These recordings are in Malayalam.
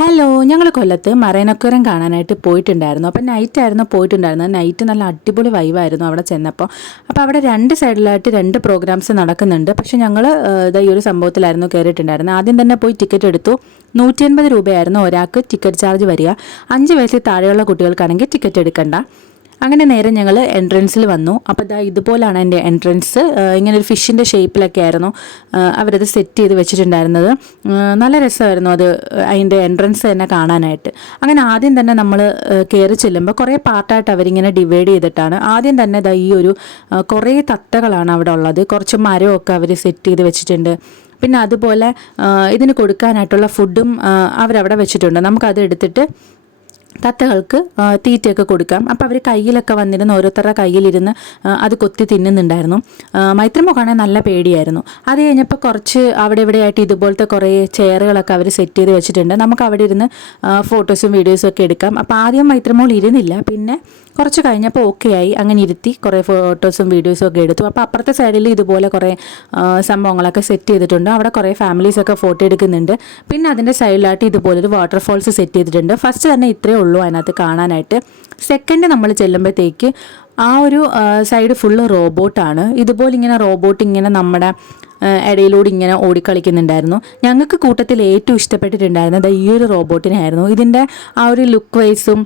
ഹലോ, ഞങ്ങൾ കൊല്ലത്ത് മറൈനൊക്കരം കാണാനായിട്ട് പോയിട്ടുണ്ടായിരുന്നു. അപ്പം നൈറ്റായിരുന്നു പോയിട്ടുണ്ടായിരുന്നത്. നൈറ്റ് നല്ല അടിപൊളി വൈവായിരുന്നു അവിടെ ചെന്നപ്പോൾ. അപ്പോൾ അവിടെ രണ്ട് സൈഡിലായിട്ട് രണ്ട് പ്രോഗ്രാംസ് നടക്കുന്നുണ്ട്. പക്ഷേ ഞങ്ങൾ ഈ ഒരു സംഭവത്തിലായിരുന്നു കയറിയിട്ടുണ്ടായിരുന്നത്. ആദ്യം തന്നെ പോയി ടിക്കറ്റ് എടുത്തു. 150 രൂപയായിരുന്നു ഒരാൾക്ക് ടിക്കറ്റ് ചാർജ് വരിക. 5 വയസ്സിൽ താഴെയുള്ള കുട്ടികൾക്കാണെങ്കിൽ ടിക്കറ്റ് എടുക്കണ്ട. അങ്ങനെ നേരെ ഞങ്ങൾ എൻട്രൻസിൽ വന്നു. അപ്പോൾ ഇതുപോലാണ് എൻ്റെ എൻട്രൻസ്. ഇങ്ങനെ ഒരു ഫിഷിൻ്റെ ഷേപ്പിലൊക്കെ ആയിരുന്നു അവരത് സെറ്റ് ചെയ്ത് വെച്ചിട്ടുണ്ടായിരുന്നത്. നല്ല രസമായിരുന്നു അത്, അതിൻ്റെ എൻട്രൻസ് തന്നെ കാണാനായിട്ട്. അങ്ങനെ ആദ്യം തന്നെ നമ്മൾ കയറി ചെല്ലുമ്പോൾ കുറേ പാർട്ടായിട്ട് അവരിങ്ങനെ ഡിവൈഡ് ചെയ്തിട്ടാണ്. ആദ്യം തന്നെ ഈ ഒരു കുറേ തത്തകളാണ് അവിടെ ഉള്ളത്. കുറച്ച് മരമൊക്കെ അവർ സെറ്റ് ചെയ്ത് വെച്ചിട്ടുണ്ട്. പിന്നെ അതുപോലെ ഇതിന് കൊടുക്കാനായിട്ടുള്ള ഫുഡും അവരവിടെ വെച്ചിട്ടുണ്ട്. നമുക്കത് എടുത്തിട്ട് തത്തകൾക്ക് തീറ്റയൊക്കെ കൊടുക്കാം. അപ്പോൾ അവർ കയ്യിലൊക്കെ വന്നിരുന്ന് ഓരോരുത്തരുടെ കയ്യിലിരുന്ന് അത് കൊത്തി തിന്നുന്നുണ്ടായിരുന്നു. മൈത്രമൊക്കെയാണെങ്കിൽ നല്ല പേടിയായിരുന്നു. അത് കഴിഞ്ഞപ്പോൾ കുറച്ച് അവിടെ ഇവിടെയായിട്ട് ഇതുപോലത്തെ കുറേ ചെയറുകളൊക്കെ അവർ സെറ്റ് ചെയ്ത് വെച്ചിട്ടുണ്ട്. നമുക്ക് അവിടെ ഇരുന്ന് ഫോട്ടോസും വീഡിയോസും ഒക്കെ എടുക്കാം. അപ്പോൾ ആദ്യം മൈത്രമോൾ ഇരുന്നില്ല, പിന്നെ കുറച്ച് കഴിഞ്ഞപ്പോൾ ഓക്കെ ആയി. അങ്ങനെ ഇരുത്തി കുറേ ഫോട്ടോസും വീഡിയോസും ഒക്കെ എടുത്തു. അപ്പോൾ അപ്പുറത്തെ സൈഡിൽ ഇതുപോലെ കുറേ സംഭവങ്ങളൊക്കെ സെറ്റ് ചെയ്തിട്ടുണ്ട്. അവിടെ കുറേ ഫാമിലീസൊക്കെ ഫോട്ടോ എടുക്കുന്നുണ്ട്. പിന്നെ അതിൻ്റെ സൈഡിലായിട്ട് ഇതുപോലൊരു വാട്ടർഫോൾസ് സെറ്റ് ചെയ്തിട്ടുണ്ട്. ഫസ്റ്റ് തന്നെ ഇത്രയേ ഉള്ളൂ അതിനകത്ത് കാണാനായിട്ട്. സെക്കൻഡ് നമ്മൾ ചെല്ലുമ്പോഴത്തേക്ക് ആ ഒരു സൈഡ് ഫുള്ള് റോബോട്ടാണ്. ഇതുപോലെ ഇങ്ങനെ റോബോട്ട് ഇങ്ങനെ നമ്മുടെ ഇടയിലൂടെ ഇങ്ങനെ ഓടിക്കളിക്കുന്നുണ്ടായിരുന്നു. ഞങ്ങൾക്ക് കൂട്ടത്തിൽ ഏറ്റവും ഇഷ്ടപ്പെട്ടിട്ടുണ്ടായിരുന്നത് ഈ ഒരു റോബോട്ടിനായിരുന്നു. ഇതിൻ്റെ ആ ഒരു ലുക്ക് വൈസും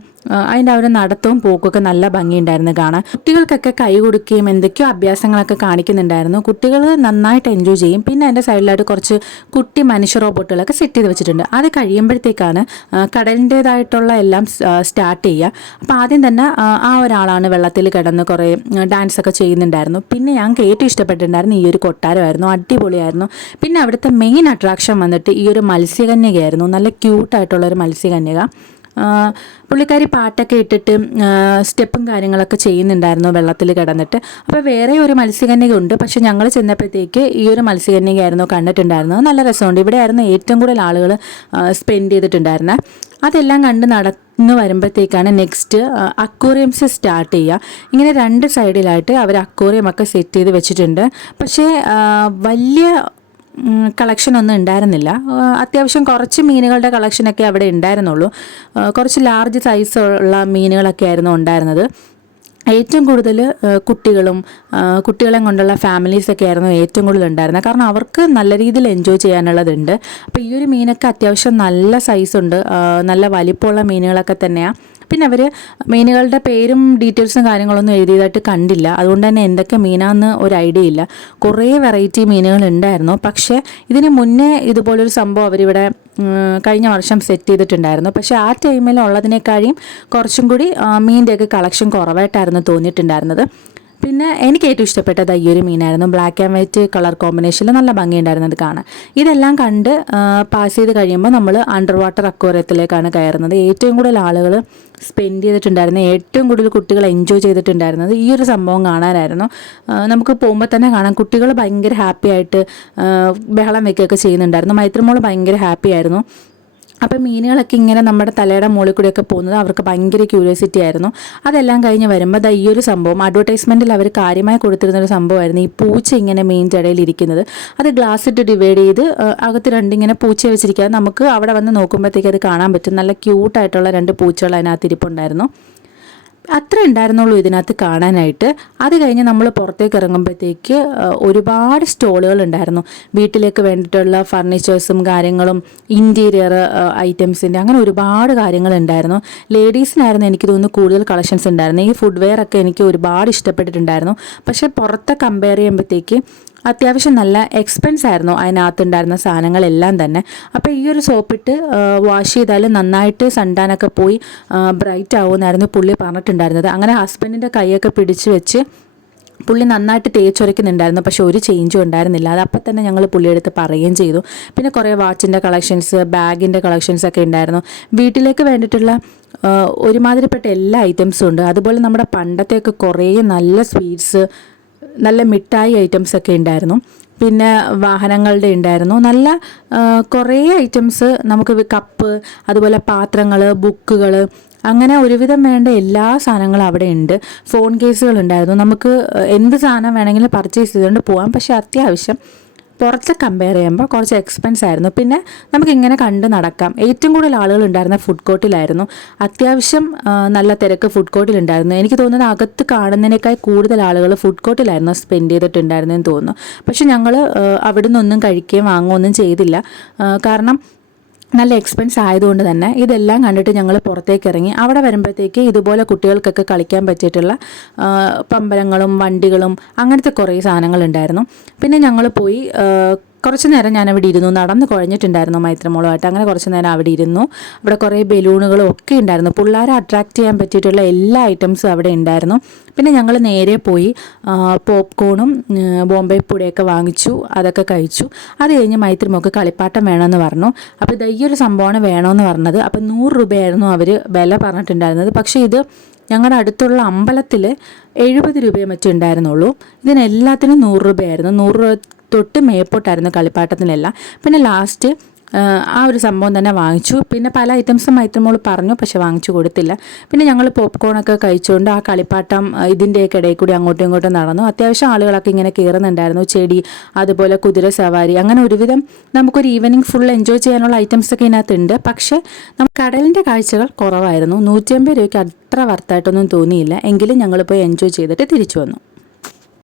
അതിൻ്റെ ആ ഒരു നടത്തവും പോക്കൊക്കെ നല്ല ഭംഗിയുണ്ടായിരുന്നു കാണാൻ. കുട്ടികൾക്കൊക്കെ കൈ കൊടുക്കുകയും എന്തൊക്കെയോ അഭ്യാസങ്ങളൊക്കെ കാണിക്കുന്നുണ്ടായിരുന്നു. കുട്ടികൾ നന്നായിട്ട് എൻജോയ് ചെയ്യും. പിന്നെ അതിൻ്റെ സൈഡിലായിട്ട് കുറച്ച് കുട്ടി മനുഷ്യ റോബോട്ടുകളൊക്കെ സെറ്റ് ചെയ്ത് വെച്ചിട്ടുണ്ട്. അത് കഴിയുമ്പോഴത്തേക്കാണ് കടലിൻ്റേതായിട്ടുള്ള എല്ലാം സ്റ്റാർട്ട് ചെയ്യുക. അപ്പോൾ ആദ്യം തന്നെ ആ ഒരാളാണ് വെള്ളത്തിൽ കിടന്ന് കുറേ ഡാൻസ് ഒക്കെ ചെയ്യുന്നുണ്ടായിരുന്നു. പിന്നെ ഞങ്ങൾക്ക് ഏറ്റവും ഇഷ്ടപ്പെട്ടിട്ടുണ്ടായിരുന്നു ഈ ഒരു കൊട്ടാരമായിരുന്നു. അടിപൊളിയായിരുന്നു. പിന്നെ അവിടുത്തെ മെയിൻ അട്രാക്ഷൻ വന്നിട്ട് ഈ ഒരു മത്സ്യകന്യകയായിരുന്നു. നല്ല ക്യൂട്ടായിട്ടുള്ളൊരു മത്സ്യകന്യക. പുള്ളിക്കാരി പാട്ടൊക്കെ ഇട്ടിട്ട് സ്റ്റെപ്പും കാര്യങ്ങളൊക്കെ ചെയ്യുന്നുണ്ടായിരുന്നു വെള്ളത്തിൽ കിടന്നിട്ട്. അപ്പോൾ വേറെ ഒരു മത്സ്യകന്യക ഉണ്ട്, പക്ഷെ ഞങ്ങൾ ചെന്നപ്പോഴത്തേക്ക് ഈ ഒരു മത്സ്യകന്യകയായിരുന്നു കണ്ടിട്ടുണ്ടായിരുന്നത്. നല്ല രസമുണ്ട്. ഇവിടെയായിരുന്നു ഏറ്റവും കൂടുതൽ ആളുകൾ സ്പെൻഡ് ചെയ്തിട്ടുണ്ടായിരുന്നത്. അതെല്ലാം കണ്ട് നടന്ന് വരുമ്പോഴത്തേക്കാണ് നെക്സ്റ്റ് അക്വേറിയംസ് സ്റ്റാർട്ട് ചെയ്യുക. ഇങ്ങനെ രണ്ട് സൈഡിലായിട്ട് അവർ അക്വേറിയം ഒക്കെ സെറ്റ് ചെയ്ത് വെച്ചിട്ടുണ്ട്. പക്ഷേ വലിയ കളക്ഷനൊന്നും ഉണ്ടായിരുന്നില്ല. അത്യാവശ്യം കുറച്ച് മീനുകളുടെ കളക്ഷനൊക്കെ അവിടെ ഉണ്ടായിരുന്നുള്ളൂ. കുറച്ച് ലാർജ് സൈസുള്ള മീനുകളൊക്കെ ആയിരുന്നു ഉണ്ടായിരുന്നത്. ഏറ്റവും കൂടുതൽ കുട്ടികളെ കൊണ്ടുള്ള ഫാമിലീസൊക്കെ ആയിരുന്നു ഏറ്റവും കൂടുതൽ ഉണ്ടായിരുന്നത്. കാരണം അവർക്ക് നല്ല രീതിയിൽ എൻജോയ് ചെയ്യാനുള്ളതുണ്ട്. അപ്പോൾ ഈ ഒരു മീനൊക്കെ അത്യാവശ്യം നല്ല സൈസുണ്ട്, നല്ല വലിപ്പമുള്ള മീനുകളൊക്കെ തന്നെയാണ്. പിന്നെ അവർ മീനുകളുടെ പേരും ഡീറ്റെയിൽസും കാര്യങ്ങളൊന്നും എഴുതിയതായിട്ട് കണ്ടില്ല. അതുകൊണ്ട് തന്നെ എന്തൊക്കെ മീനാന്ന് ഒരു ഐഡിയ ഇല്ല. കുറേ വെറൈറ്റി മീനുകൾ ഉണ്ടായിരുന്നു. പക്ഷേ ഇതിന് മുന്നേ ഇതുപോലൊരു സംഭവം അവരിവിടെ കഴിഞ്ഞ വർഷം സെറ്റ് ചെയ്തിട്ടുണ്ടായിരുന്നു. പക്ഷേ ആ ടൈമിൽ ഉള്ളതിനേക്കാളും കുറച്ചും കൂടി മീനിൻ്റെയൊക്കെ കളക്ഷൻ കുറവായിട്ടായിരുന്നു തോന്നിയിട്ടുണ്ടായിരുന്നത്. പിന്നെ എനിക്ക് ഏറ്റവും ഇഷ്ടപ്പെട്ടത് ഈ ഒരു മീനായിരുന്നു. ബ്ലാക്ക് ആൻഡ് വൈറ്റ് കളർ കോമ്പിനേഷനിൽ നല്ല ഭംഗിയുണ്ടായിരുന്നത് കാണാൻ. ഇതെല്ലാം കണ്ട് പാസ് ചെയ്ത് കഴിയുമ്പോൾ നമ്മൾ അണ്ടർ വാട്ടർ അക്വേറിയത്തിലേക്കാണ് കയറുന്നത്. ഏറ്റവും കൂടുതൽ ആളുകൾ സ്പെൻഡ് ചെയ്തിട്ടുണ്ടായിരുന്നത്, ഏറ്റവും കൂടുതൽ കുട്ടികൾ എൻജോയ് ചെയ്തിട്ടുണ്ടായിരുന്നത് ഈ ഒരു സംഭവം കാണാനായിരുന്നു. നമുക്ക് പോകുമ്പോൾ തന്നെ കാണാം കുട്ടികൾ ഭയങ്കര ഹാപ്പി ആയിട്ട് ബഹളം വയ്ക്കുകയൊക്കെ ചെയ്യുന്നുണ്ടായിരുന്നു. മൈത്രമോൾ ഭയങ്കര ഹാപ്പി ആയിരുന്നു. അപ്പോൾ മീനുകളൊക്കെ ഇങ്ങനെ നമ്മുടെ തലയുടെ മുകളിൽ കൂടെയൊക്കെ പോകുന്നത് അവർക്ക് ഭയങ്കര ക്യൂരിയോസിറ്റി ആയിരുന്നു. അതെല്ലാം കഴിഞ്ഞ് വരുമ്പോൾ ഈ ഒരു സംഭവം അഡ്വർടൈസ്മെൻറ്റിൽ അവർ കാര്യമായി കൊടുത്തിരുന്നൊരു സംഭവമായിരുന്നു. ഈ പൂച്ച ഇങ്ങനെ മീനിൻ്റെ ഇടയിൽ ഇരിക്കുന്നത്. അത് ഗ്ലാസ് ഇട്ട് ഡിവൈഡ് ചെയ്ത് അകത്ത് രണ്ടിങ്ങനെ പൂച്ച വെച്ചിരിക്കുക. നമുക്ക് അവിടെ വന്ന് നോക്കുമ്പോഴത്തേക്ക് അത് കാണാൻ പറ്റും. നല്ല ക്യൂട്ടായിട്ടുള്ള രണ്ട് പൂച്ചകൾ അതിനകത്ത് ഇരിപ്പുണ്ടായിരുന്നു. അത്ര ഉണ്ടായിരുന്നുള്ളൂ ഇതിനകത്ത് കാണാനായിട്ട്. അത് കഴിഞ്ഞ് നമ്മൾ പുറത്തേക്ക് ഇറങ്ങുമ്പോഴത്തേക്ക് ഒരുപാട് സ്റ്റോളുകൾ ഉണ്ടായിരുന്നു. വീട്ടിലേക്ക് വേണ്ടിയിട്ടുള്ള ഫർണിച്ചേഴ്സും കാര്യങ്ങളും ഇൻറ്റീരിയർ ഐറ്റംസിൻ്റെ അങ്ങനെ ഒരുപാട് കാര്യങ്ങൾ ഉണ്ടായിരുന്നു. ലേഡീസിനായിരുന്നു എനിക്ക് തോന്നുന്നു കൂടുതൽ കളക്ഷൻസ് ഉണ്ടായിരുന്നു. ഈ ഫുഡ് വെയർ ഒക്കെ എനിക്ക് ഒരുപാട് ഇഷ്ടപ്പെട്ടിട്ടുണ്ടായിരുന്നു. പക്ഷേ പുറത്തെ കമ്പയർ ചെയ്യുമ്പോഴത്തേക്ക് അത്യാവശ്യം നല്ല എക്സ്പെൻസ് ആയിരുന്നു അതിനകത്തുണ്ടായിരുന്ന സാധനങ്ങളെല്ലാം തന്നെ. അപ്പോൾ ഈ ഒരു സോപ്പിട്ട് വാഷ് ചെയ്താൽ നന്നായിട്ട് സൺടാനൊക്കെ പോയി ബ്രൈറ്റ് ആവുമെന്നായിരുന്നു പുള്ളി പറഞ്ഞിട്ടുണ്ടായിരുന്നത്. അങ്ങനെ ഹസ്ബൻഡിൻ്റെ കൈയൊക്കെ പിടിച്ച് വെച്ച് പുള്ളി നന്നായിട്ട് തേച്ചൊരയ്ക്കുന്നുണ്ടായിരുന്നു. പക്ഷേ ഒരു ചേഞ്ചും ഉണ്ടായിരുന്നില്ല. അതപ്പം തന്നെ ഞങ്ങൾ പുള്ളിയെടുത്ത് പറയുകയും ചെയ്തു. പിന്നെ കുറേ വാച്ചിൻ്റെ കളക്ഷൻസ്, ബാഗിൻ്റെ കളക്ഷൻസ് ഒക്കെ ഉണ്ടായിരുന്നു. വീട്ടിലേക്ക് വേണ്ടിയിട്ടുള്ള ഒരുമാതിരിപ്പെട്ട എല്ലാ ഐറ്റംസും ഉണ്ട്. അതുപോലെ നമ്മുടെ പണ്ടത്തെയൊക്കെ കുറേ നല്ല സ്വീറ്റ്സ്, നല്ല മിഠായി ഐറ്റംസ് ഒക്കെ ഉണ്ടായിരുന്നു. പിന്നെ വാഹനങ്ങളുടെ ഉണ്ടായിരുന്നു. നല്ല കുറേ ഐറ്റംസ്, നമുക്ക് കപ്പ്, അതുപോലെ പാത്രങ്ങൾ, ബുക്കുകൾ, അങ്ങനെ ഒരുവിധം വേണ്ട എല്ലാ സാധനങ്ങളും അവിടെ ഉണ്ട്. ഫോൺ കേസുകൾ ഉണ്ടായിരുന്നു. നമുക്ക് എന്ത് സാധനം വേണമെങ്കിലും പർച്ചേസ് ചെയ്തുകൊണ്ട് പോകാം. പക്ഷേ അത്യാവശ്യം പുറത്ത് കമ്പയർ ചെയ്യുമ്പോൾ കുറച്ച് എക്സ്പെൻസ് ആയിരുന്നു. പിന്നെ നമുക്കിങ്ങനെ കണ്ട് നടക്കാം. ഏറ്റവും കൂടുതൽ ആളുകൾ ഉണ്ടായിരുന്ന ഫുഡ് കോർട്ടിലായിരുന്നു. അത്യാവശ്യം നല്ല തിരക്ക് ഫുഡ് കോർട്ടിലുണ്ടായിരുന്നു. എനിക്ക് തോന്നുന്നത് അകത്ത് കാണുന്നതിനേക്കാൾ കൂടുതൽ ആളുകൾ ഫുഡ് കോർട്ടിലായിരുന്നു സ്പെൻഡ് ചെയ്തിട്ടുണ്ടായിരുന്നെന്ന് തോന്നുന്നു. പക്ഷെ ഞങ്ങൾ അവിടെ നിന്നൊന്നും കഴിക്കുകയും വാങ്ങുകയൊന്നും ചെയ്തില്ല. കാരണം നല്ല എക്സ്പെൻസ് ആയതുകൊണ്ട് തന്നെ ഇതെല്ലാം കണ്ടിട്ട് ഞങ്ങൾ പുറത്തേക്ക് ഇറങ്ങി. അവിടെ വരുമ്പോഴത്തേക്ക് ഇതുപോലെ കുട്ടികൾക്കൊക്കെ കളിക്കാൻ പറ്റിയിട്ടുള്ള പമ്പരങ്ങളും വണ്ടികളും അങ്ങനത്തെ കുറേ സാധനങ്ങളുണ്ടായിരുന്നു. പിന്നെ ഞങ്ങൾ പോയി കുറച്ച് നേരം ഞാൻ അവിടെ ഇരുന്നു. നടന്ന് കുഴഞ്ഞിട്ടുണ്ടായിരുന്നു മൈത്രമോളുമായിട്ട്. അങ്ങനെ കുറച്ച് നേരം അവിടെ ഇരുന്നു. അവിടെ കുറേ ബലൂണുകളും ഒക്കെ ഉണ്ടായിരുന്നു. പിള്ളേരെ അട്രാക്റ്റ് ചെയ്യാൻ പറ്റിയിട്ടുള്ള എല്ലാ ഐറ്റംസും അവിടെ ഉണ്ടായിരുന്നു. പിന്നെ ഞങ്ങൾ നേരെ പോയി പോപ്കോണും ബോംബെ പൂടയൊക്കെ വാങ്ങിച്ചു. അതൊക്കെ കഴിച്ചു. അത് കഴിഞ്ഞ് മൈത്രിമോൾക്ക് കളിപ്പാട്ടം വേണമെന്ന് പറഞ്ഞു. അപ്പോൾ ഈ ഒരു സംഭവമാണ് വേണമെന്ന് പറഞ്ഞത്. അപ്പോൾ 100 രൂപയായിരുന്നു അവർ വില പറഞ്ഞിട്ടുണ്ടായിരുന്നത്. പക്ഷേ ഇത് ഞങ്ങളുടെ അടുത്തുള്ള അമ്പലത്തിൽ 70 രൂപയെ മറ്റും ഉണ്ടായിരുന്നുള്ളൂ. ഇതിനെല്ലാത്തിനും 100 രൂപയായിരുന്നു. 100 രൂപ തൊട്ട് മേപ്പോട്ടായിരുന്നു കളിപ്പാട്ടത്തിനെല്ലാം. പിന്നെ ലാസ്റ്റ് ആ ഒരു സംഭവം തന്നെ വാങ്ങിച്ചു. പിന്നെ പല ഐറ്റംസും മൈത്രമോൾ പറഞ്ഞു, പക്ഷെ വാങ്ങിച്ചു കൊടുത്തില്ല. പിന്നെ ഞങ്ങൾ പോപ്കോണൊക്കെ കഴിച്ചുകൊണ്ട് ആ കളിപ്പാട്ടം ഇതിൻ്റെയൊക്കെ ഇടയിൽ കൂടി അങ്ങോട്ടും ഇങ്ങോട്ടും നടന്നു. അത്യാവശ്യം ആളുകളൊക്കെ ഇങ്ങനെ കയറുന്നുണ്ടായിരുന്നു. ചെടി, അതുപോലെ കുതിര സവാരി, അങ്ങനെ ഒരുവിധം നമുക്കൊരു ഈവനിങ് ഫുൾ എൻജോയ് ചെയ്യാനുള്ള ഐറ്റംസൊക്കെ ഇതിനകത്തുണ്ട്. പക്ഷേ നമുക്ക് കടലിൻ്റെ കാഴ്ചകൾ കുറവായിരുന്നു. 150 രൂപയ്ക്ക് അത്ര വർത്തായിട്ടൊന്നും തോന്നിയില്ല. എങ്കിലും ഞങ്ങൾ പോയി എൻജോയ് ചെയ്തിട്ട് തിരിച്ചു വന്നു.